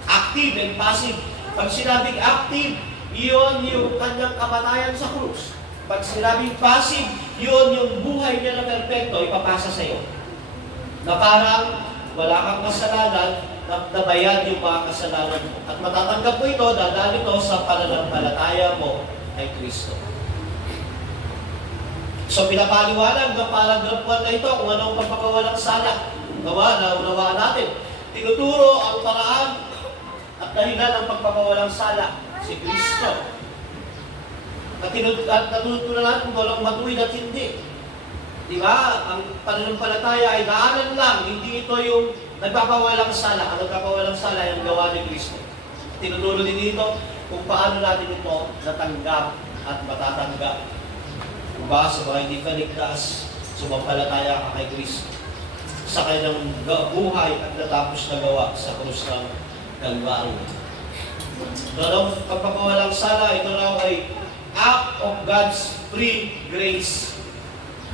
Active and passive. Pag sinabing active, iyon yung kanyang kamatayan sa krus. Pag sinabing passive, yun yung buhay niya na perfecto, ipapasa sa iyo. Na parang wala kang kasalanan, nabayad yung mga kasalanan mo. At matatanggap mo ito, dadaan ito sa pananampalataya mo kay Kristo. So pinapaliwanag ng paragraph 1 na ito kung anong pagpapawalang sala. Unawaan natin. Tinuturo ang paraan at dahilan ng pagpapawalang sala, si Kristo. At natutunan natin kung walang matuwid at hindi. Di ba? Ang pananampalataya ay daanan lang, hindi ito yung nagpapawalang sala. Ang nagpapawalang sala ay ang gawa ni Kristo. Tinuturo din dito kung paano natin ito natanggap at matatanggap. Diba? Sa mga hindi ka ligtas, sumampalataya ka kay Kristo sa kanyang buhay at natapos na gawa sa krus ng Kalbaryo. Pero pagpapawalang sala, ito raw ay act of God's free grace.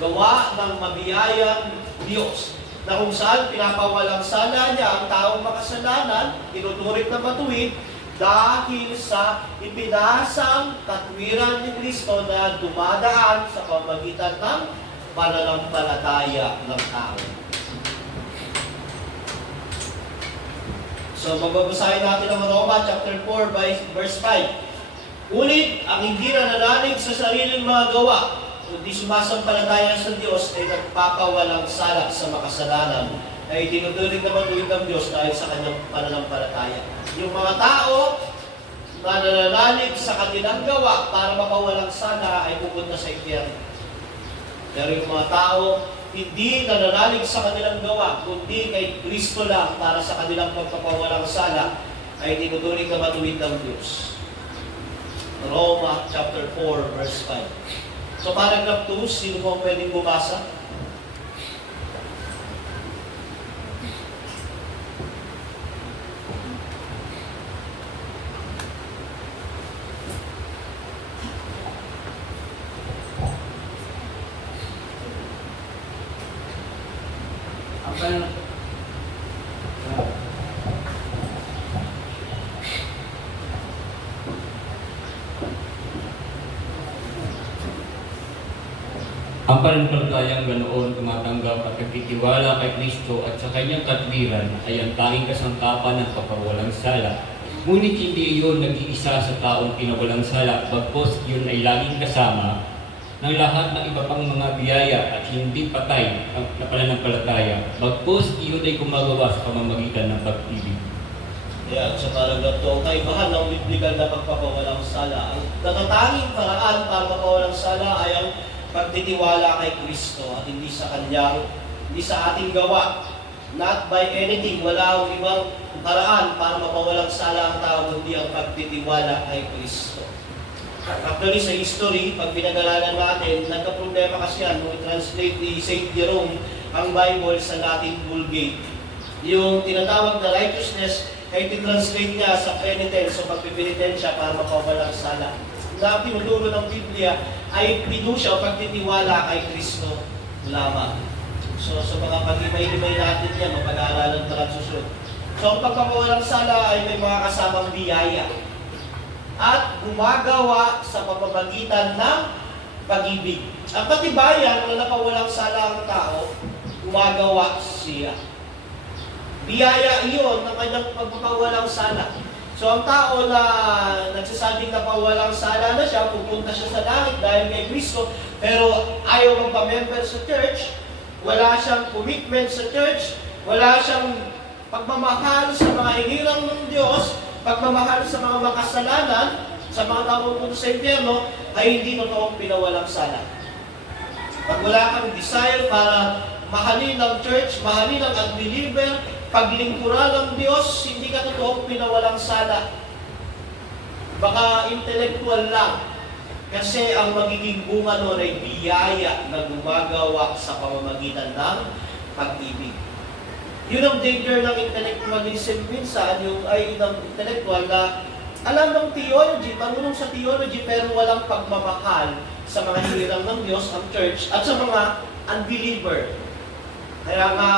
Gawa ng mabiyayang Diyos na kung saan pinapawalang sala niya ang taong makasalanan, tinuturing na matuwid dahil sa ipinasang katwiran ni Kristo na dumadaan sa pamamagitan ng pananampalataya ng tao. So, magbabasahin natin ang Roma chapter 4 verse 5. Ngunit ang hindi nananalig sa sariling mga gawa, kundi sumasampalataya sa Diyos ay nagpapawalang sala sa makasalanan, ay tinuturing na matuwid ng Diyos dahil sa kanyang pananampalataya. Yung mga tao na nananalig sa kanilang gawa para mapawalang sala ay pupunta sa impyerno. Pero yung mga tao hindi nananalig sa kanilang gawa, kundi kay Kristo lang para sa kanilang pagpapawalang sala, ay tinuturing na matuwid ng Diyos. Roma chapter 4 verse 5. So paragraph 2, sino mo pwedeng bumasa? Ang pananampalatayang ganoon tumatanggap at nagtitiwala kay Kristo at sa kanyang katwiran ay ang tanging kasangkapan ng pagpawalang sala. Ngunit hindi iyon nag-iisa sa taong pinawalang sala, bagpos iyon ay laging kasama ng lahat ng iba pang mga biyaya at hindi patay ang pananampalataya. Bagpos iyon ay gumagawa sa pamamagitan ng pag-ibig. Yan, sa paragraph 2, ang kaibahan ng biblikal na pagpapawalang sala. Ang natatanging paraan para mapawalang sala ay ang pagtitiwala kay Kristo at hindi sa kanyang, hindi sa ating gawa. Not by anything, wala akong ibang paraan para mapawalang sala ang tao, kundi ang pagtitiwala kay Kristo. Actually, sa history, pag pinag-aralan natin, nagka-problema kasi yan nung i-translate ni St. Jerome ang Bible sa Latin Vulgate. Yung tinatawag na righteousness ay tinranslate niya sa penitence o pagpipinitensya para mapawalang sala. Na tinuturo ng Biblia ay pinusya o pagtitiwala kay Kristo lamang. So, sa mga pag-imay-imay natin yan, mapag-aaralan pa lang susunod. So, ang pagpapawalang sala ay may mga kasamang biyaya at gumagawa sa pamamagitan ng pag-ibig. Ang katibayan na napawalang sala ang tao, gumagawa siya. Biyaya iyon ng kanyang pagpapawalang sala. So ang tao na nagsasabing napawalang sala na siya, pupunta siya sa langit dahil kay Kristo, pero ayaw magpa-member sa church, wala siyang commitment sa church, wala siyang pagmamahal sa mga hinirang ng Diyos, pagmamahal sa mga makasalanan, sa mga tao pupunta sa impyerno, ay hindi totoong pinawalang sala. Pag wala kang desire para mahalin ang church, mahalin ang unbeliever, paglingkuran ng Diyos, hindi ka totoong pinawalang sala. Baka intellectual lang. Kasi ang magiging bunga nun ay biyaya na gumagawa sa pamamagitan ng pag-ibig. Yun ang danger ng intellectualism minsan, yung ay ng intellectual na alam ng theology, marunong sa theology, pero walang pagmamahal sa mga hinirang ng Diyos, ang church, at sa mga unbeliever. Kaya nga,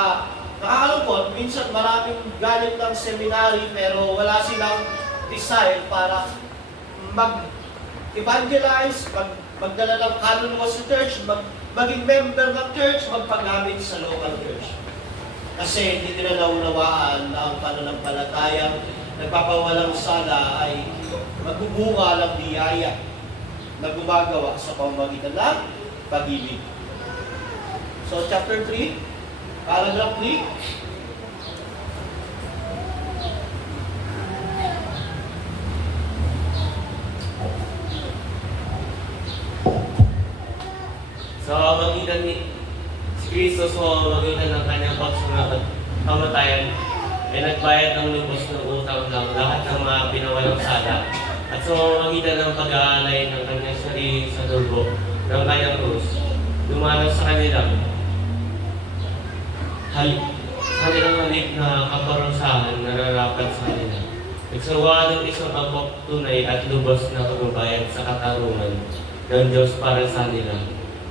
nakakalungkot, minsan maraming galing ng seminary pero wala silang desire para mag-evangelize, magdala ng kaluluwa sa church, maging member ng church, magpagamit sa local church. Kasi hindi nila naunawaan na ang pananampalatayang nagpapawalang sala ay magbubunga ng biyaya na gumagawa sa pamamagitan ng pag-ibig. So, chapter 3, paragraph 3. Sa pamamagitan ni si Kristo sa pamamagitan ng kanyang pagsunod at kamatayan ay nagbayad ng lubos ng utang ng lahat ng mga pinawalang sala at sa pamamagitan ng pag-aalay ng kanyang sarili sa dugo ng kanyang krus, dumanas sa kanilang halip na kaparusahan na narapat sa kanila. Nagsawa ng isang tunay at lubos na pagbabayad sa katarungan ng Diyos para sa kanila.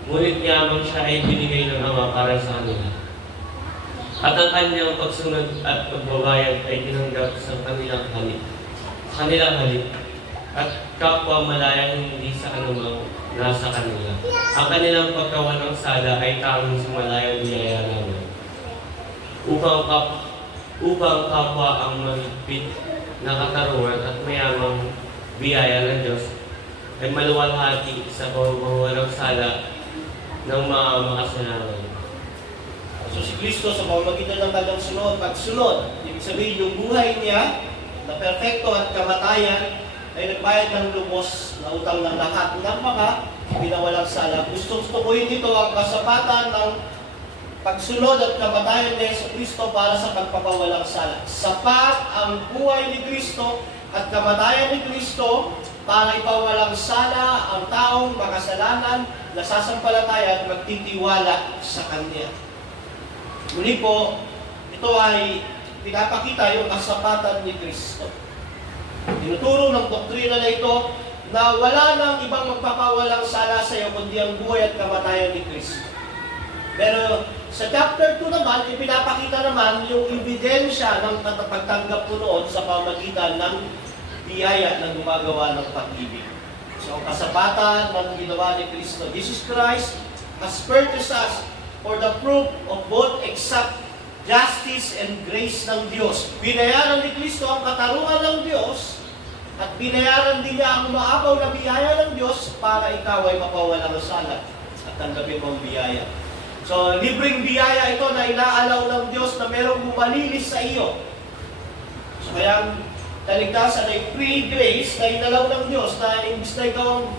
Ngunit yamang siya ay binigay ng Ama para sa kanila. At ang kanyang pagsunod at pagbabayad ay tinanggap sa kanilang halip. At kapwa malayang hindi sa anumang nasa kanila. Ang kanilang pagkawalang sala ay tanging sa malayang biyaya lamang. Upang kapwa ang mahigpit na katarungan at mayamang biyaya ng Diyos ay maluwalhati sa pagwawalang sala ng mga makasalanan. So si Kristo sa pamamagitan ng kanyang pagsunod, ibig sabihin yung buhay niya na perfecto at kamatayan ay nagbayad ng lubos na utang ng lahat ng mga pinawalang sala. Gustong tukuyin dito ang kasapatan ng pagsunod at kamatayan ni Kristo para sa pagpapawalang sala. Sapat ang buhay ni Kristo at kamatayan ni Kristo para ipawalang sala ang taong makasalanan na sasampalataya at magtitiwala sa Kanya. Muli po, ito ay pinapakita yung kasapatan ni Kristo. Tinuturo ng doktrina na ito na wala nang ibang magpapawalang sala sa iyo kundi ang buhay at kamatayan ni Kristo. Pero sa chapter 2 naman, ipinapakita naman yung ebidensya ng pagtanggap ko noon sa pamagitan ng biyaya na gumagawa ng pag-ibig. So, ang kasapatan ng ginawa ni Kristo, Jesus Christ has purchased us for the proof of both exact justice and grace ng Diyos. Binayaran ni Kristo ang katarungan ng Diyos at binayaran din niya ang umaapaw na biyaya ng Diyos para ikaw ay mapawalang sala at tanggapin mo ang biyaya. So, libreng biyaya ito na inaalaw ng Diyos na merong bumalilis sa iyo. So, kaya kaligtasan ay free grace na inalaw ng Diyos na imbis na ikaw ang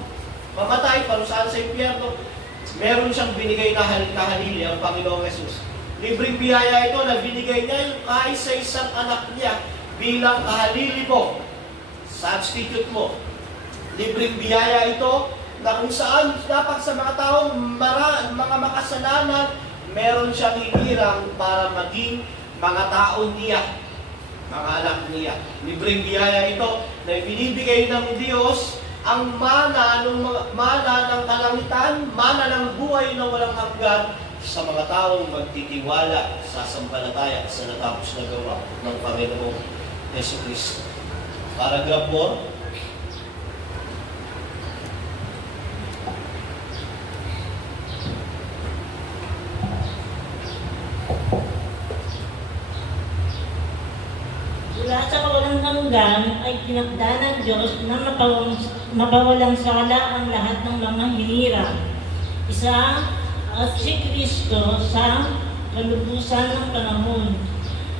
mamatay, parusahan sa impyerno, meron siyang binigay na kahalili ang Panginoong Jesus. Libreng biyaya ito na binigay niya yung kaisa-isang anak niya bilang kahalili mo, substitute mo. Libreng biyaya ito na kung saan dapat sa mga taong mga makasalanan, meron siyang hinirang para maging mga tao niya, mga anak niya. Libreng biyaya ito na binibigay ng Diyos ang mana ng kalangitan, mana ng buhay na walang hanggan sa mga taong magtitiwala sa sampalataya sa natapos na gawa ng Panginoong Jesucristo. Paragraph 4. Mula sa kawalang hanggan ay tinakda ng Diyos na mapawalang sala ang lahat ng mga hinirang. Isa at si Kristo sa kalubusan ng panahon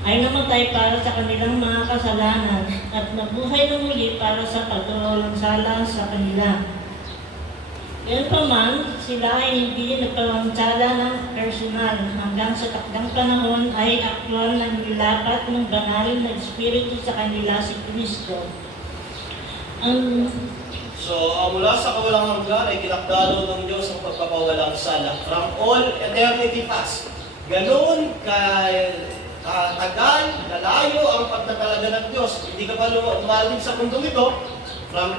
ay namatay para sa kanilang mga kasalanan at nabuhay na muli para sa pagkawalang sala sa kanila. Ngayon pa man, sila ay hindi nagpawansala ng personal hanggang sa takdang panahon ay aktwal na nilapat ng banal na Espiritu sa kanila si Kristo. Mula sa kawalang hanggan ay tinakdalo ng Diyos ang pagpapawalang sala. From all eternity past. Ganoon katagal, lalayo ang pagtatalaga ng Diyos. Hindi ka pa lumalim sa mundong ito. From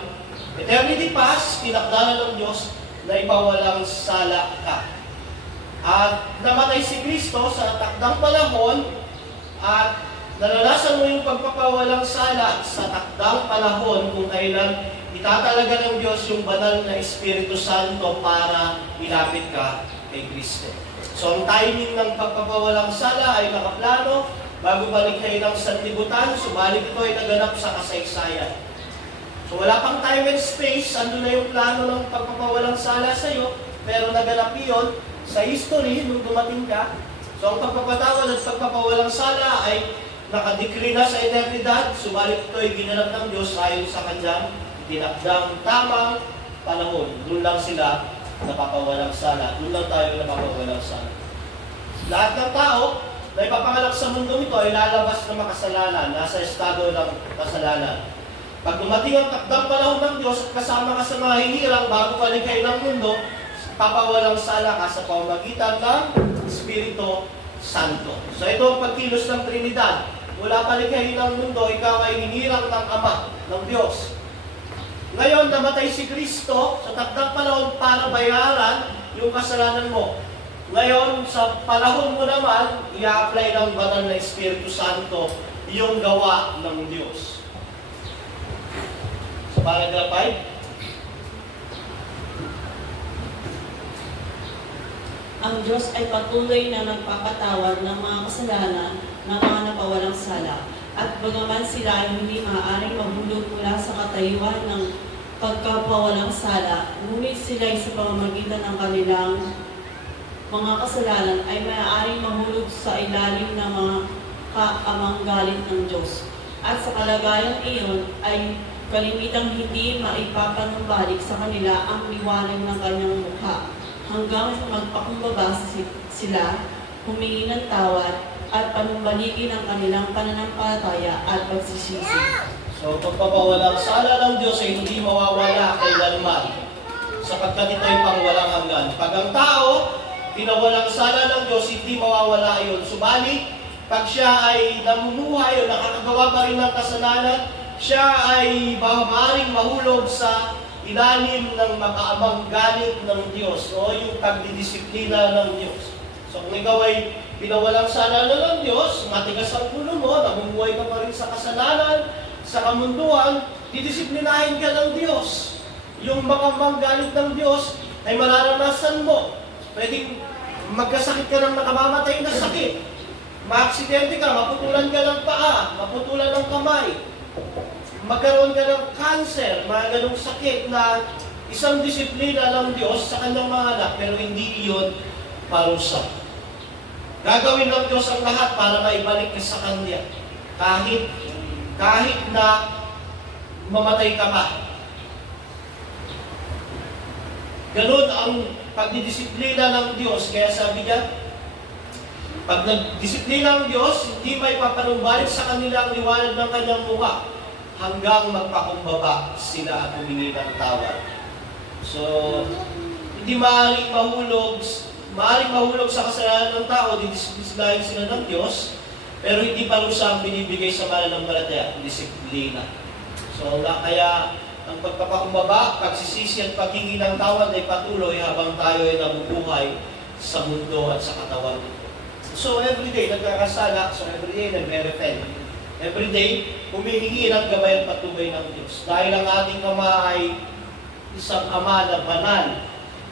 eternity past, tinakdalo ng Diyos na ipawalang sala ka. At namatay si Kristo sa takdang panahon at naranasan mo yung pagpapawalang sala sa takdang panahon kung kailan itatalaga ng Diyos yung banal na Espiritu Santo para ilapit ka kay Kristo. So ang timing ng pagpapawalang sala ay nakaplano bago balik kayo ng sanlibutan, subalit ito ay naganap sa kasaysayan. So wala pang time and space, ando na yung plano ng pagpapawalang sala sa iyo, pero naganap iyon sa history nung dumating ka. So ang pagpapatawad at pagpapawalang sala ay nakadekri na sa eternidad, subalit ito ay ginanap ng Diyos ayon sa kanyang dinakdang tamang panahon. Doon lang sila napapawalang sala, doon lang tayo napapawalang sala. Lahat ng tao na ipapanganak sa mundo nito ay lalabas na makasalanan, nasa estado ng kasalanan. Pag dumating ang takdang panahon ng Diyos at kasama ka sa mga hinirang bago kalikay ng mundo, papawalang sala ka sa pamamagitan ng Espiritu Santo. So ito ang pagkilos ng Trinidad. Mula palikay ng mundo, ikaw ay hinirang ng Ama, ng Diyos. Ngayon, namatay si Kristo sa takdang panahon para bayaran yung kasalanan mo. Ngayon, sa panahon mo naman, i-apply ng banal na Espiritu Santo yung gawa ng Diyos. Sa paragraph 5, Ang Diyos ay patuloy na nagpapatawad ng mga kasalanan ng mga napawalang sala. At bagaman sila ay hindi maaaring mahulog mula sa katayuan ng pagkapawalang sala, ngunit sila ay sa pamamagitan ng kanilang mga kasalanan ay maaaring mahulog sa ilalim ng mga kaamanggaling ng Diyos. At sa kalagayan iyon ay kalimitang hindi maipapanumbalik sa kanila ang liwanag ng kanyang mukha, hanggang magpakumbaba sila, humingi ng tawad, at panumbaligi ng kanilang pananampalataya at pagsisisi. so pagpapawalang sala ng Diyos ay hindi mawawala kailanman, sapagkat ito ay pangwalang hanggan. Pag ang tao, pinawalang sala ng Diyos, hindi mawawala iyon. Subalit, pag siya ay namumuhay o nakakagawa pa rin ng kasalanan, siya ay maaaring mahulog sa ilalim ng makaamang galit ng Diyos o yung pagdidisiplina ng Diyos. So kung ikaw ay pinawalang sala na ng Diyos, matigas ang ulo mo, namumuhay ka pa rin sa kasalanan, sa kamunduan, didisiplinahin ka ng Diyos. Yung makamang galit ng Diyos ay mararanasan mo. Pwedeng magkasakit ka ng nakamamatay na sakit. Maaksidente ka, maputulan ka ng paa, maputulan ng kamay. Magkaroon ka ng cancer, mga ganong sakit na isang disiplina ng Diyos sa kanyang mga anak, pero hindi iyon parusa. Gagawin ng Diyos ang lahat para maibalik ka sa Kanya. Kahit na mamatay ka pa. Ganun ang pagdidisiplina ng Diyos. Kaya sabi niya, pag nagdisiplina ang Diyos, hindi may papanumbalik sa kanila ang liwanag ng kanyang mukha hanggang magpakumbaba sila at humingi ng tawad. So, hindi maaaring mahulog sa kasalanan ng tao, didisiplinahin sila ng Diyos, pero hindi parusa ang binibigay sa mananampalataya, disiplina. So, kaya ang pagpapakumbaba, pagsisisi at paghingi ng tawad ay patuloy habang tayo ay nabubuhay sa mundo at sa katawan nito. So, everyday nagkakasala, so everyday nagre-repent. Everyday, humihingi ng gabay at patubay ng Diyos. Dahil ang ating Ama ay isang Ama na banal.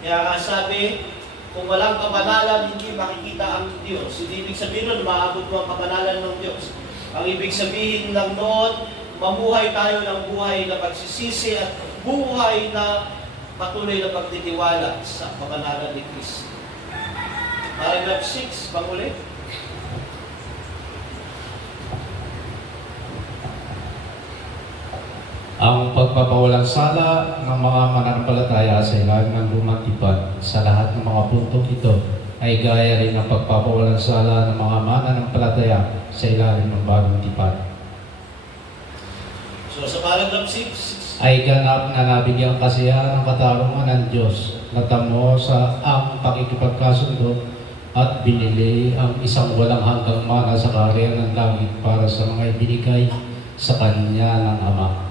Kaya nga sabi, kung walang kabanalan, hindi makikita ang Diyos. Hindi ibig sabihin nun, maabot mo ang kabanalan ng Diyos. Ang ibig sabihin lang noon, mamuhay tayo ng buhay na pagsisisi at buhay na patuloy na pagtitiwala sa kabanalan ni Kristo. Paragraph 6, pangulit. Ang pagpapawalang sala ng mga mananampalataya sa ilalim ng lumang tipan sa lahat ng mga puntong ito ay gaya rin ng pagpapawalang sala ng mga mananampalataya sa ilalim ng bagong tipan. So sa paragraph 6, Ay ganap na nabigyan kasiyahan ng katarungan ng Diyos na tamo sa ang pakikipagkasundo at binili ang isang walang hanggang mana sa kaharian ng langit para sa mga ibinigay sa Kanya ng Ama.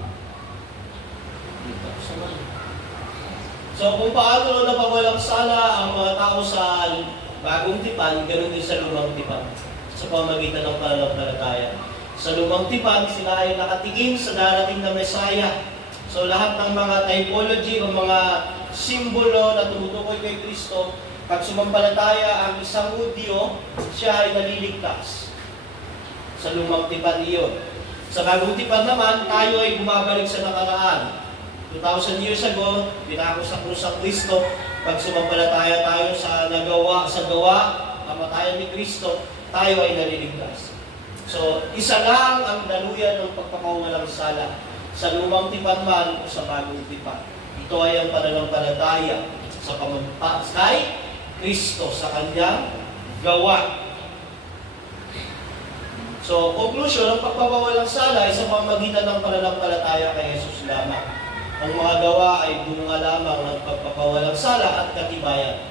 so kung paano napawalang sala ang mga tao sa bagong tipan, ganoon din sa lumang tipan, sa pamamagitan ng pananampalataya. Sa lumang tipan, sila ay nakatingin sa darating na Mesaya. So lahat ng mga typology o mga simbolo na tumutukoy kay Kristo, pag sumampalataya ang isang Hudyo, siya ay naliligtas. Sa lumang tipan iyon. Sa bagong tipan naman, tayo ay bumabalik sa nakaraan. 2,000 years ago, pinako sa krus ang Kristo. Pag sumampalataya tayo sa gawa, kamatayan ni Kristo, tayo ay naliligtas. So, isa lang ang daluyan ng pagpapawalang sala, sa lumang tipan man o sa bagong tipan. Ito ay ang pananampalataya sa pamampas kay Kristo, sa kanyang gawa. So, conclusion, ang pagpapawalang sala ay sa pamamagitan ng pananampalataya kay Jesus lamang. Ang mga gawa ay bunga lamang ng pagpapawalang sala at katibayan.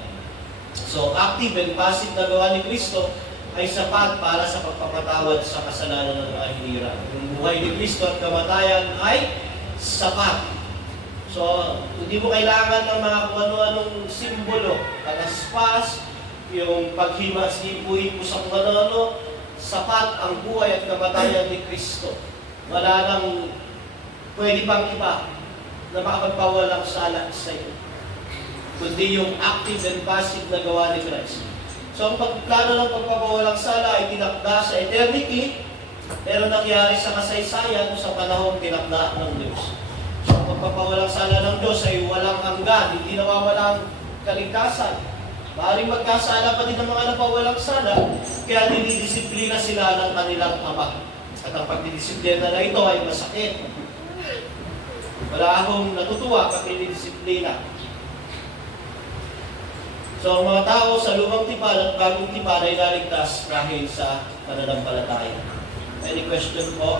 So, active and passive na gawa ni Kristo ay sapat para sa pagpapatawad sa kasalanan ng mga hinirang. Yung buhay ni Kristo at kamatayan ay sapat. So, hindi mo kailangan ng mga kung ano-anong simbolo, kataspas, yung paghimas-hipuhin mo sa kung ano-ano, sapat ang buhay at kamatayan ni Kristo. Wala nang pwede pang iba na makapagpawalang sala sa iyo, kundi yung active and passive na gawa ni Christ. So ang pagplano ng pagpapawalang sala ay tinakda sa eternity, pero nangyari sa kasaysayan o sa panahong tinakda ng Diyos. So ang pagpapawalang sala ng Diyos ay walang hanggan, hindi nawawalang kaligtasan. Maaaring magkasala pa din ng mga napawalang sala, kaya dinidisiplina sila ng kanilang ama. At ang pagdidisiplina na ito ay masakit. Wala akong natutuwa pag dinidisiplina. So ang mga tao sa lumang tipan at bagong tipan ay naligtas dahil sa pananampalataya. Any question po?